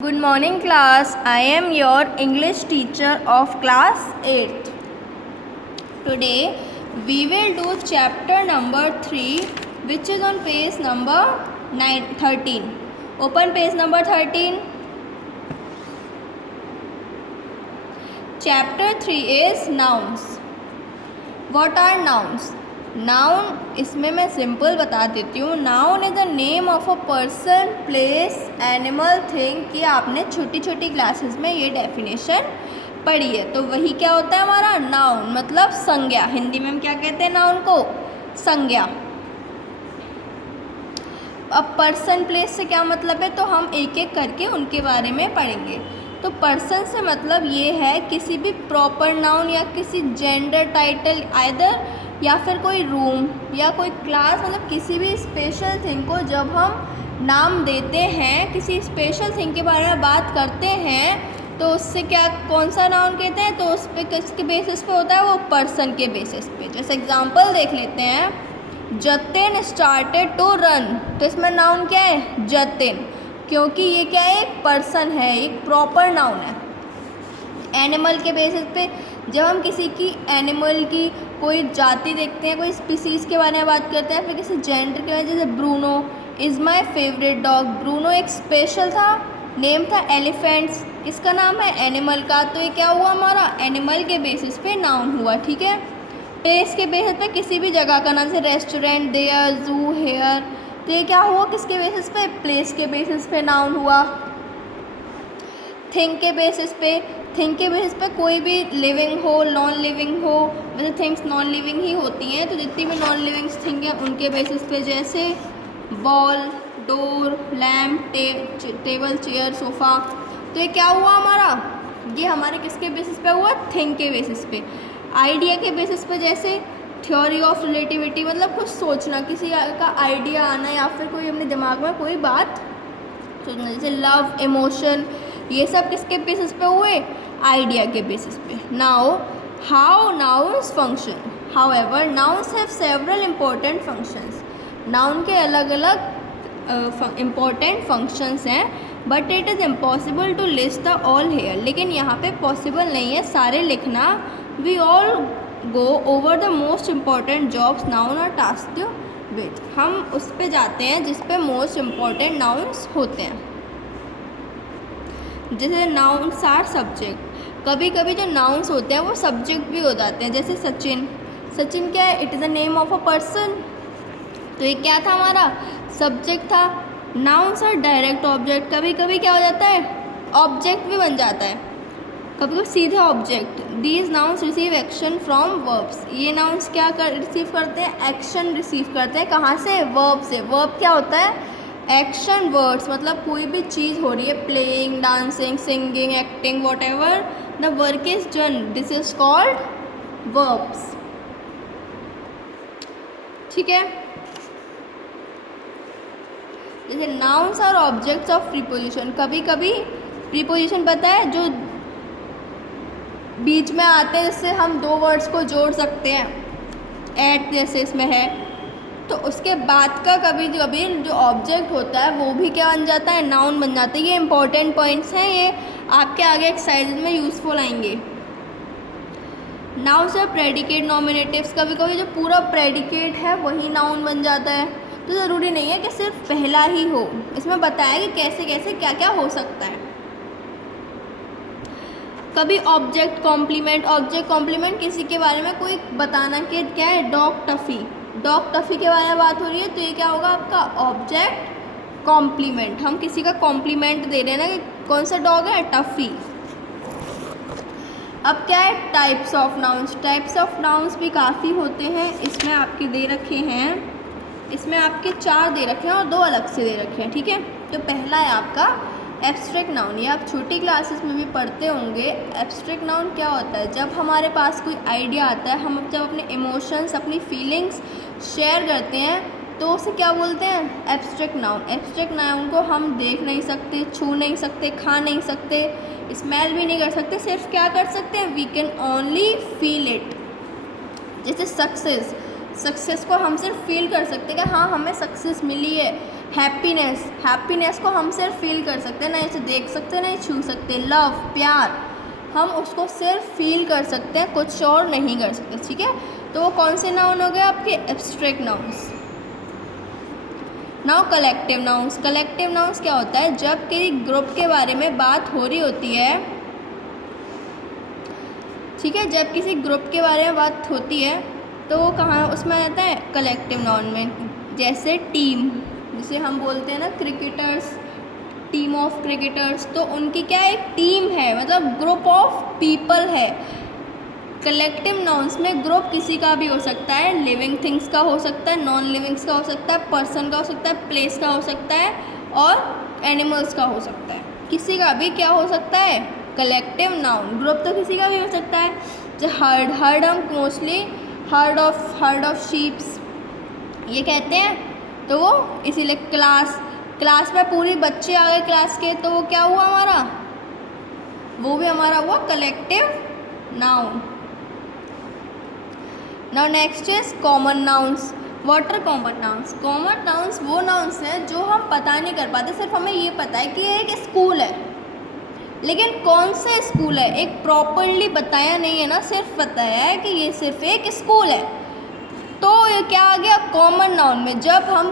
Good morning class. I am your English teacher of class 8th. Today we will do chapter number 3 which is on page number 13. Open page number 13. Chapter 3 is nouns. What are nouns? Noun इसमें मैं simple बता देती हूँ. Noun is the name of a person, place, animal, thing. कि आपने छोटी छोटी classes में ये डेफिनेशन पढ़ी है. तो वही क्या होता है हमारा नाउन, मतलब संज्ञा. हिंदी में हम क्या कहते हैं नाउन को? संज्ञा. अब पर्सन, प्लेस से क्या मतलब है, तो हम एक एक करके उनके बारे में पढ़ेंगे. तो पर्सन से मतलब ये है किसी भी प्रॉपर नाउन या किसी जेंडर टाइटल आइदर, या फिर कोई रूम या कोई क्लास, मतलब किसी भी स्पेशल थिंग को जब हम नाम देते हैं, किसी स्पेशल थिंग के बारे में बात करते हैं, तो उससे क्या, कौन सा नाउन कहते हैं, तो उस पर किसके बेसिस पे होता है, वो पर्सन के बेसिस पे. जैसे एग्जांपल देख लेते हैं. Jatin started to run. तो इसमें नाउन क्या है? जतिन. क्योंकि ये क्या है, एक पर्सन है, एक प्रॉपर नाउन है. एनिमल के बेसिस पे जब हम किसी की एनिमल की कोई जाति देखते हैं, कोई स्पीसीज़ के बारे में बात करते हैं, फिर किसी जेंडर के बारे में, जैसे Bruno is my favourite dog. Bruno एक स्पेशल था, नेम था एलिफेंट्स. किसका नाम है? एनिमल का. तो ये क्या हुआ हमारा? एनिमल के बेसिस पे नाउन हुआ. ठीक है. प्लेस के बेसिस पे किसी भी जगह का नाम, जैसे रेस्टोरेंट, देयर, जू, हेयर. तो ये क्या हुआ? किसके बेसिस पे? प्लेस के बेसिस पे नाउन हुआ. थिंग के बेसिस पे, थिंग के बेसिस पे कोई भी लिविंग हो, नॉन लिविंग हो, वैसे थिंग्स नॉन लिविंग ही होती हैं, तो जितनी भी नॉन लिविंग थिंग हैं उनके बेसिस पे, जैसे ball, door, lamp, table, chair, sofa. तो ये क्या हुआ हमारा? ये हमारे किसके बेसिस पे हुआ? थिंग के बेसिस पे. आइडिया के बेसिस पे, जैसे थ्योरी ऑफ रिलेटिविटी, मतलब कुछ सोचना, किसी का आइडिया आना, या फिर कोई अपने दिमाग में कोई बात सोचना. जैसे लव, इमोशन, ये सब किसके बेसिस पे हुए? आइडिया के बेसिस पे. Now how nouns function. However nouns have several important functions. Noun के अलग अलग इम्पोर्टेंट फंक्शंस हैं, but it is impossible to list the all here. लेकिन यहाँ पे पॉसिबल नहीं है सारे लिखना. We all go over the most important jobs noun और टास्क विथ. हम उस पे जाते हैं जिस पे मोस्ट इम्पॉर्टेंट नाउन्स होते हैं. जैसे नाउन्स आर सब्जेक्ट. कभी कभी जो नाउन्स होते हैं वो सब्जेक्ट भी हो जाते हैं. जैसे सचिन. सचिन क्या है? It is the name of a person. तो ये क्या था हमारा? सब्जेक्ट था. Nouns are direct object. कभी कभी क्या हो जाता है? ऑब्जेक्ट भी बन जाता है. कभी कभी सीधे object. These nouns receive action from verbs. ये नाउन्स क्या रिसीव करते हैं? एक्शन रिसीव करते हैं. कहाँ से? वर्ब से. वर्ब क्या होता है? एक्शन वर्ड्स, मतलब कोई भी चीज़ हो रही है, playing, dancing, singing, acting, whatever the work is done, this is called verbs. ठीक है. जैसे nouns are objects of preposition. कभी कभी प्रीपोजिशन पता है जो बीच में आते हैं, जिससे हम दो वर्ड्स को जोड़ सकते हैं. एट जैसे इसमें है, तो उसके बाद का कभी कभी जो ऑब्जेक्ट होता है वो भी क्या बन जाता है? नाउन बन जाता है. ये इंपॉर्टेंट पॉइंट्स हैं, ये आपके आगे एक्सरसाइज में यूज़फुल आएंगे. नाउन्स और प्रेडिकेट, नॉमिनेटिव्स. कभी कभी जो पूरा प्रेडिकेट है वही नाउन बन जाता है. तो ज़रूरी नहीं है कि सिर्फ पहला ही हो. इसमें बताया कि कैसे कैसे क्या क्या हो सकता है. कभी ऑब्जेक्ट कॉम्प्लीमेंट. ऑब्जेक्ट कॉम्प्लीमेंट किसी के बारे में कोई बताना कि क्या है? डॉग टफ़ी. डॉग टफ़ी के बारे में बात हो रही है, तो ये क्या होगा आपका? Object complement. हम किसी का कॉम्प्लीमेंट दे रहे हैं ना कि कौन सा डॉग है? टफ़ी. अब क्या है? Types of nouns. Types of nouns भी काफ़ी होते हैं. इसमें आपके दे रखे हैं, इसमें आपके 4 दे रखे हैं और 2 अलग से दे रखे हैं. ठीक है. तो पहला है आपका एब्स्ट्रैक्ट नाउन. ये आप छोटी क्लासेस में भी पढ़ते होंगे. एब्स्ट्रैक्ट नाउन क्या होता है? जब हमारे पास कोई आइडिया आता है, हम जब अपने इमोशंस, अपनी फीलिंग्स शेयर करते हैं, तो उसे क्या बोलते हैं? Abstract noun. एब्स्ट्रैक्ट नाउन को हम देख नहीं सकते, छू नहीं सकते, खा नहीं सकते, स्मेल भी नहीं कर सकते. सिर्फ क्या कर सकते हैं? We can only feel it. जैसे सक्सेस. सक्सेस को हम सिर्फ फील कर सकते हैं कि हाँ हमें सक्सेस मिली है. हैप्पीनेस, हैप्पीनेस को हम सिर्फ फील कर सकते हैं, ना इसे देख सकते हैं, ना ही छू सकते। लव, प्यार, हम उसको सिर्फ फील कर सकते हैं, कुछ और नहीं कर सकते, ठीक है। तो वो कौन से नाउन हो गए आपके? Abstract nouns. Now collective nouns. Collective nouns क्या होता है? जब किसी ग्रुप के बारे में बात हो रही होती है, ठीक है, जब किसी ग्रुप के बारे में बात होती है तो वो कहाँ उसमें आता है? कलेक्टिव नाउन में। जैसे टीम, जिसे हम बोलते हैं ना क्रिकेटर्स, टीम ऑफ क्रिकेटर्स, तो उनकी क्या एक टीम है, मतलब ग्रुप ऑफ पीपल है। कलेक्टिव नाउन्स में ग्रुप किसी का भी हो सकता है, लिविंग थिंग्स का हो सकता है, नॉन लिविंग्स का हो सकता है, पर्सन का हो सकता है, प्लेस का हो सकता है और एनिमल्स का हो सकता है। किसी का भी क्या हो सकता है? Collective noun. ग्रुप तो किसी का भी हो सकता है। जो हर्ड, हर्ड हम मोस्टली हर्ड ऑफ शीप्स ये कहते हैं, तो वो इसीलिए क्लास में पूरी बच्चे आ गए क्लास के, तो वो क्या हुआ हमारा? वो भी हमारा हुआ collective noun. Now next is common nouns. What are common nouns? Common nouns वो नाउन्स हैं जो हम पता नहीं कर पाते, सिर्फ हमें ये पता है कि ये एक स्कूल है, लेकिन कौन सा स्कूल है एक प्रॉपरली बताया नहीं है ना, सिर्फ बताया है कि ये सिर्फ एक स्कूल है। तो ये क्या आ गया? कॉमन नाउन में। जब हम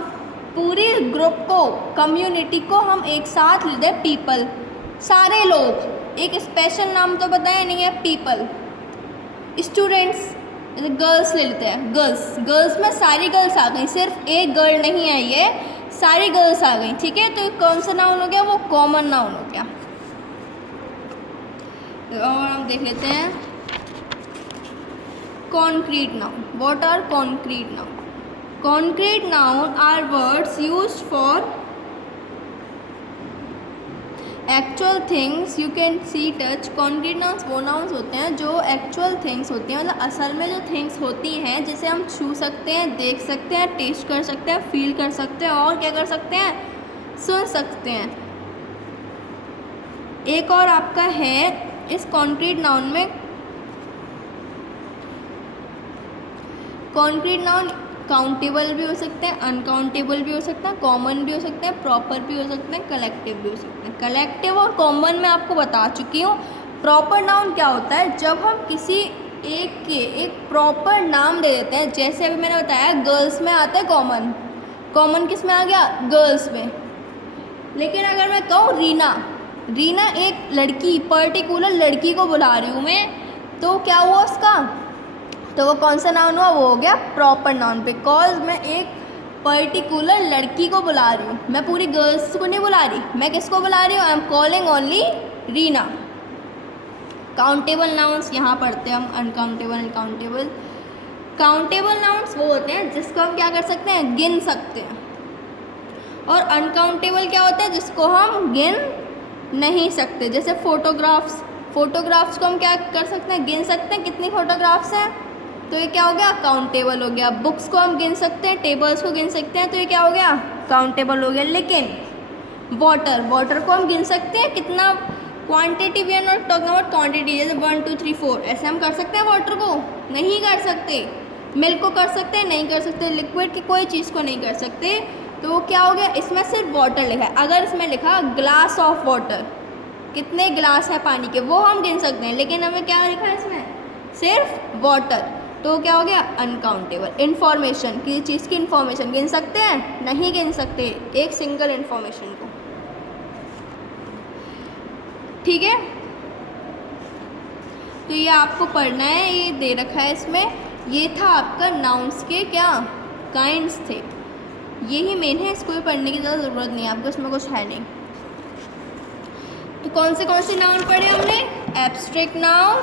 पूरी ग्रुप को, कम्युनिटी को हम एक साथ लेते हैं, पीपल, सारे लोग, एक स्पेशल नाम तो बताया नहीं है, पीपल। स्टूडेंट्स, जैसे गर्ल्स ले लेते हैं, गर्ल्स में सारी गर्ल्स आ गई, सिर्फ एक गर्ल नहीं आई है, सारी गर्ल्स आ गई, ठीक है। तो कौन सा नाउन हो गया? वो कॉमन नाउन हो गया। और हम देख लेते हैं concrete noun. What are concrete noun? Concrete noun are words used for actual things you can see touch. Concrete nouns वो नाउन्स होते हैं जो एक्चुअल थिंग्स होती हैं, मतलब असल में जो थिंग्स होती हैं, जिसे हम छू सकते हैं, देख सकते हैं, टेस्ट कर सकते हैं, फील कर सकते हैं और क्या कर सकते हैं? सुन सकते हैं। एक और आपका है इस कॉन्क्रीट नाउन में, कॉन्क्रीट नाउन काउंटेबल भी हो सकते हैं, अनकाउंटेबल भी हो सकता है, कॉमन भी हो सकते हैं, प्रॉपर भी हो सकते हैं, कलेक्टिव भी हो सकते हैं। कलेक्टिव और कॉमन मैं आपको बता चुकी हूँ। प्रॉपर नाउन क्या होता है? जब हम किसी एक के एक प्रॉपर नाम दे देते हैं, जैसे अभी मैंने बताया गर्ल्स में आता है कॉमन, कॉमन किस में आ गया? गर्ल्स में। लेकिन अगर मैं कहूँ रीना एक लड़की, पर्टिकुलर लड़की को बुला रही हूँ मैं, तो क्या हुआ उसका? तो वो कौन सा नाउन हुआ? वो हो गया प्रॉपर नाउन। बिकॉज मैं एक पर्टिकुलर लड़की को बुला रही हूँ, मैं पूरी गर्ल्स को नहीं बुला रही, मैं किसको बुला रही हूँ? I am calling only Reena. Countable nouns यहाँ पढ़ते हैं हम, अनकाउंटेबल, अनकाउंटेबल। काउंटेबल नाउन्स वो होते हैं जिसको हम क्या कर सकते हैं? गिन सकते हैं। और अनकाउंटेबल क्या होता है? जिसको हम गिन नहीं सकते। जैसे फोटोग्राफ्स को हम क्या कर सकते हैं? गिन सकते हैं कितनी फोटोग्राफ्स हैं, तो ये क्या हो गया? काउंटेबल हो गया। बुक्स को हम गिन सकते हैं, टेबल्स को गिन सकते हैं, तो ये क्या हो गया? काउंटेबल हो गया। लेकिन वाटर को हम गिन सकते हैं कितना? Quantity, we are not talking about quantity, जैसे 1 2 3 4 ऐसे हम कर सकते हैं वाटर को? नहीं कर सकते। मिल्क को कर सकते हैं? नहीं कर सकते। लिक्विड की कोई चीज़ को नहीं कर सकते। तो क्या हो गया? इसमें सिर्फ वाटर लिखा है। अगर इसमें लिखा ग्लास ऑफ वाटर, कितने गिलास है पानी के, वो हम गिन सकते हैं, लेकिन हमें क्या लिखा है इसमें? सिर्फ वाटर। तो क्या हो गया? अनकाउंटेबल। इन्फॉर्मेशन, किसी चीज़ की इन्फॉर्मेशन गिन सकते हैं? नहीं गिन सकते, एक सिंगल इन्फॉर्मेशन को, ठीक है। तो ये आपको पढ़ना है, ये दे रखा है इसमें। ये था आपका नाउन्स के क्या काइंड्स थे, यही मेन है, इसको भी पढ़ने की ज़्यादा ज़रूरत नहीं है आपको, इसमें कुछ है नहीं। तो कौन से नाउन पढ़े हमने? Abstract noun,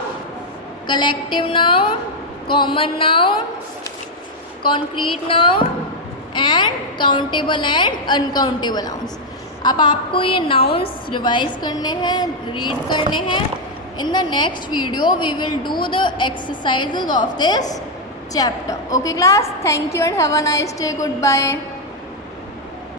collective noun, common noun, concrete noun and countable and uncountable nouns. अब आपको ये नाउन्स रिवाइज करने हैं, रीड करने हैं। In the next video we will do the exercises of this chapter. Okay class, thank you and have a nice day. Goodbye.